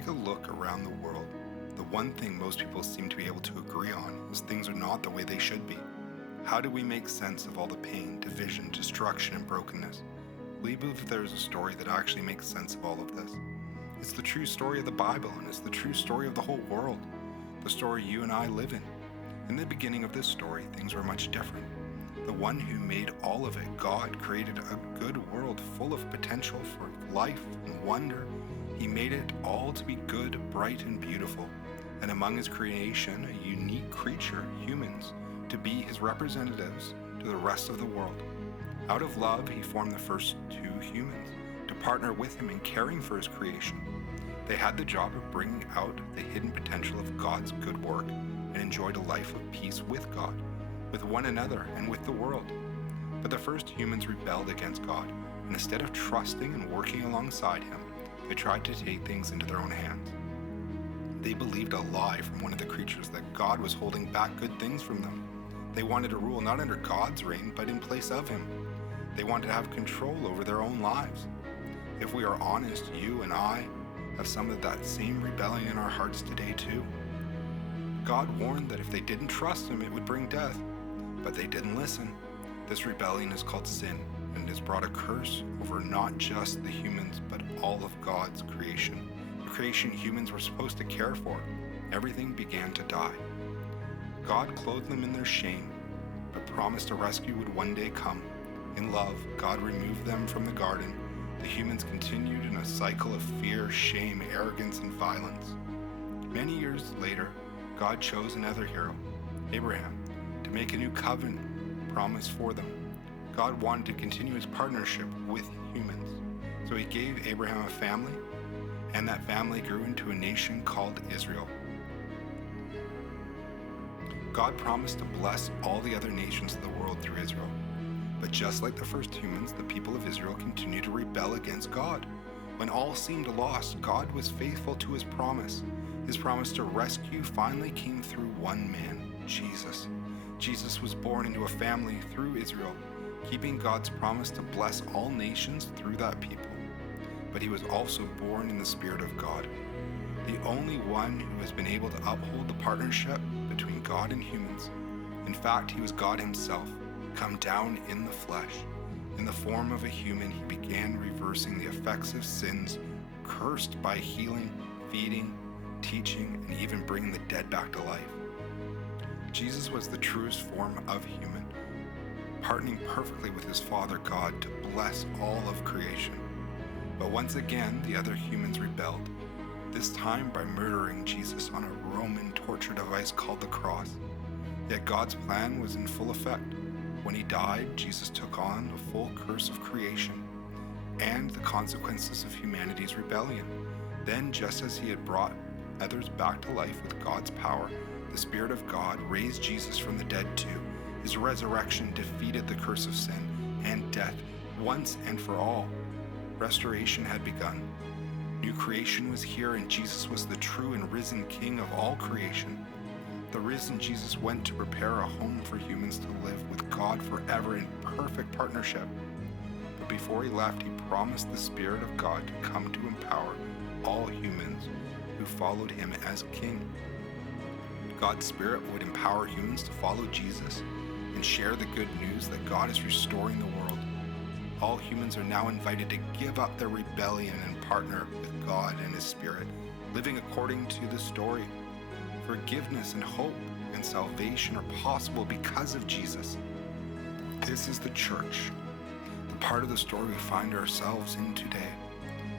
take a look around the world, the one thing most people seem to be able to agree on is things are not the way they should be. How do we make sense of all the pain, division, destruction, and brokenness? We believe there is a story that actually makes sense of all of this. It's the true story of the Bible, and it's the true story of the whole world, the story you and I live in. In the beginning of this story, things were much different. The one who made all of it, God, created a good world full of potential for life and wonder. He made it all to be good, bright, and beautiful, and among his creation, a unique creature, humans, to be his representatives to the rest of the world. Out of love, he formed the first two humans to partner with him in caring for his creation. They had the job of bringing out the hidden potential of God's good work and enjoyed a life of peace with God, with one another, and with the world. But the first humans rebelled against God, and instead of trusting and working alongside him, they tried to take things into their own hands. They believed a lie from one of the creatures that God was holding back good things from them. They wanted to rule not under God's reign, but in place of him. They wanted to have control over their own lives. If we are honest, you and I have some of that same rebellion in our hearts today too. God warned that if they didn't trust him, it would bring death, but they didn't listen. This rebellion is called sin, and it has brought a curse over not just the humans, but all of God's creation. The creation humans were supposed to care for. Everything began to die. God clothed them in their shame, but promised a rescue would one day come. In love, God removed them from the garden. The humans continued in a cycle of fear, shame, arrogance, and violence. Many years later, God chose another hero, Abraham, to make a new covenant promise for them. God wanted to continue his partnership with humans, so he gave Abraham a family, and that family grew into a nation called Israel. God promised to bless all the other nations of the world through Israel. But just like the first humans, the people of Israel continued to rebel against God. When all seemed lost, God was faithful to his promise. His promise to rescue finally came through one man, Jesus. Jesus was born into a family through Israel, keeping God's promise to bless all nations through that people. But he was also born in the Spirit of God, the only one who has been able to uphold the partnership between God and humans. In fact, he was God himself, come down in the flesh. In the form of a human, he began reversing the effects of sins, cursed by healing, feeding, teaching, and even bringing the dead back to life. Jesus was the truest form of human, partnering perfectly with his Father God to bless all of creation. But once again, the other humans rebelled, this time by murdering Jesus on a Roman torture device called the cross. Yet God's plan was in full effect. When he died, Jesus took on the full curse of creation and the consequences of humanity's rebellion. Then, just as he had brought others back to life with God's power, the Spirit of God raised Jesus from the dead too. His resurrection defeated the curse of sin and death once and for all. Restoration had begun. New creation was here, and Jesus was the true and risen King of all creation. The risen Jesus went to prepare a home for humans to live with God forever in perfect partnership. But before he left, he promised the Spirit of God to come to empower all humans who followed him as King. God's Spirit would empower humans to follow Jesus and share the good news that God is restoring the world. All humans are now invited to give up their rebellion and partner with God and his Spirit, living according to the story. Forgiveness and hope and salvation are possible because of Jesus. This is the church, the part of the story we find ourselves in today,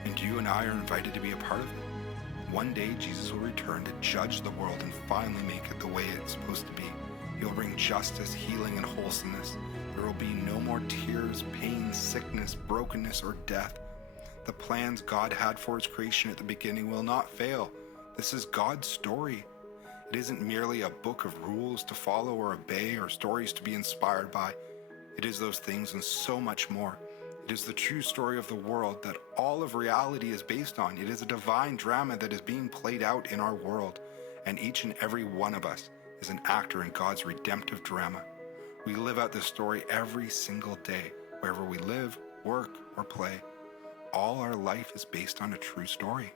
and you and I are invited to be a part of it. One day Jesus will return to judge the world and finally make it the way it's supposed to be. He will bring justice, healing, and wholesomeness. There will be no more tears, pain, sickness, brokenness, or death. The plans God had for his creation at the beginning will not fail. This is God's story. It isn't merely a book of rules to follow or obey or stories to be inspired by. It is those things and so much more. It is the true story of the world that all of reality is based on. It is a divine drama that is being played out in our world, and each and every one of us is an actor in God's redemptive drama. We live out this story every single day, wherever we live, work, or play. All our life is based on a true story.